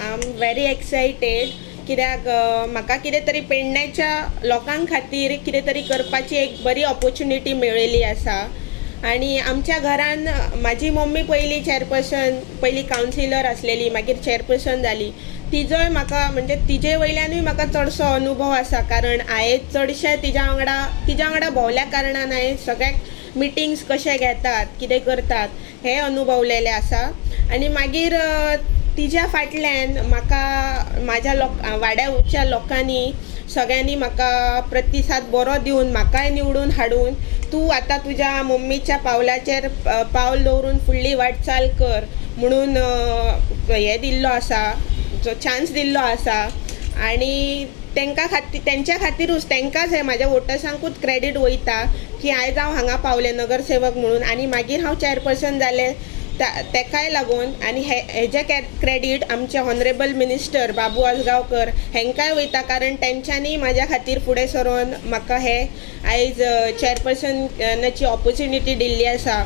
I am very excited कित्याक म्हाका कितें तरी पेडण्याच्या लोकां खातीर कितें तरी करपाची एक बरी ऑपॉर्च्युनिटी मेळिल्ली आसा. आणि आमच्या घरान माझी मम्मी पयलीं चॅरपर्सन, पयलीं कावन्सिलर आसलेली, मागीर चॅरपर्सन जाली. तिजोय म्हाका म्हणजे तिजे वयल्यानूय म्हाका चडसो अनुभव आसा, कारण हांवें चडशे तिज्या वांगडा भोंवल्या कारणान हांवें सगळ्याक मिटिंग्स कशे घेतात, कितें करतात हे अनुभवलेले आसा. आनी मागीर तिच्या फाटल्यान म्हाका म्हाज्या वाड्याच्या लोकांनी सगळ्यांनी म्हाका प्रतिसाद बरो दिवन म्हाकाय निवडून हाडून तूं आतां तुज्या मम्मीच्या पावलाचेर पावल दवरून फुडली वाटचाल कर म्हणून हे दिल्लो आसा, जो चान्स दिल्लो आसा. आनी तेंच्या खातीरूच तेंकाच हे म्हाज्या वोटर्सांकूच क्रेडीट वयता की आयज हांव हांगा पावलें नगरसेवक म्हणून, आनी मागीर हांव चॅरपर्सन जालें तेकाय लागून. आनी हेजे क्रेडीट आमचे ऑनरेबल मिनिस्टर बाबू आसगांवकर हेंकाय वयता, कारण तेंच्यांनी म्हाज्या खातीर फुडें सरोन म्हाका हे आयज चॅरपर्सनाची ऑपॉर्च्युनिटी दिल्ली आसा.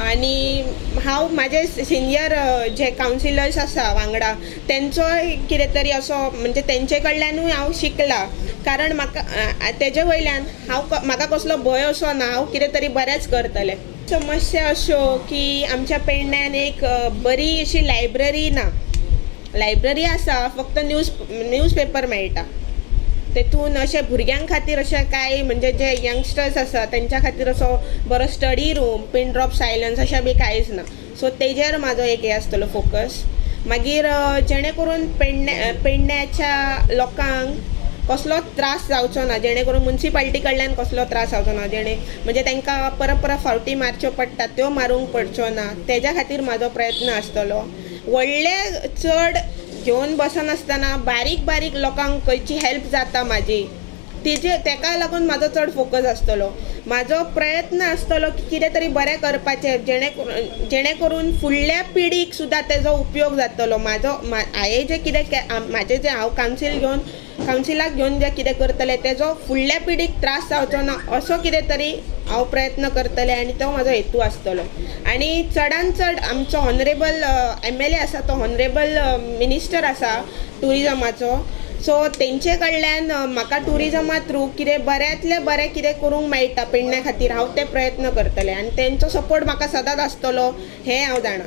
आनी हांव म्हाजे सिनियर जे कावन्सिलर्स आसा वांगडा तेंचोय कितें तरी असो म्हणजे तेंचे कडल्यानूय हांव शिकलां, कारण म्हाका तेजे वयल्यान म्हाका कसलो भंय असो ना, हांव कितें तरी बरेंच करतलें. समस्या अश्यो की आमच्या पेडण्यान एक बरी अशी लायब्ररी ना. लायब्ररी आसा, फक्त न्यूज पेपर मेळटा. तेतून अशें भुरग्यां खातीर अशें कांय म्हणजे जे यंगस्टर्स आसा तेंच्या खातीर असो बरो study room, pin drop silence अशें बी कांयच ना. सो तेजेर म्हाजो एक हे आसतलो फोकस. मागीर जेणे करून पेडण्याच्या लोकांक कसलो त्रास जावचो ना, जेणे करून म्युनिसिपालिटी कडल्यान कसलो त्रास जावचो ना, म्हणजे तांकां परत फावटी मारच्यो पडटा त्यो मारूंक पडच्यो ना, तेज्या खातीर म्हाजो प्रयत्न आसतलो. व्हडले चड घेवन बसनासतना बारीक बारीक लोकांक खंयची हेल्प जाता म्हाजी तेका लागून म्हाजो चड फोकस आसतलो. म्हाजो प्रयत्न आसतलो की कितें तरी बरें करपाचें जेणे करून फुडल्या पिढीक सुद्दां तेजो उपयोग जातलो. हांवें जे कितें म्हाजें जे हांव कावन्सिलाक घेवन जे कितें करतलें तेजो फुडल्या पिढीक त्रास जावचो ना असो कितें तरी हांव प्रयत्न करतलें, आनी तो म्हाजो हेतू आसतलो. आनी चडान चड आमचो ऑनरेबल MLA आसा, तो ऑनरेबल मिनिस्टर आसा टुरिजमाचो. सो तेंचे कडल्यान म्हाका टुरिजमा थ्रू कितें बऱ्यांतलें बरें कितें करूंक मेळटा पेडण्या खातीर हांव ते प्रयत्न करतलें, आनी तेंचो सपोर्ट म्हाका सदांच आसतलो हें हांव जाणा.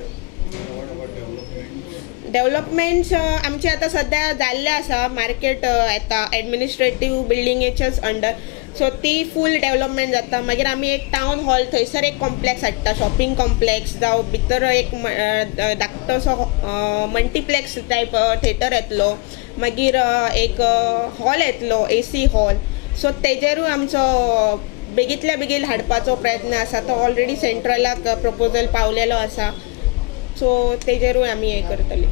डेवलपमेंट्स आमचे आतां सद्या जाल्ले आसा. मार्केट येता एडमिनिस्ट्रेटीव बिल्डिंगेच्याच अंडर, सो ती फूल डेवलपमेंट जाता. मागीर आमी एक टावन हॉल थंयसर एक कॉम्प्लेक्स हाडटा, शॉपिंग कॉम्प्लेक्स जावं भितर एक धाकटोसो मल्टीप्लेक्स टायप थिएटर येतलो. मागीर एक हॉल येतलो, AC हॉल. सो तेजेरूय आमचो बेगींतल्या बेगीन हाडपाचो प्रयत्न आसा. तो ऑलरेडी सेंट्रलाक प्रपोजल पावलेलो आसा. सो तेजेरूय आमी हें करतली.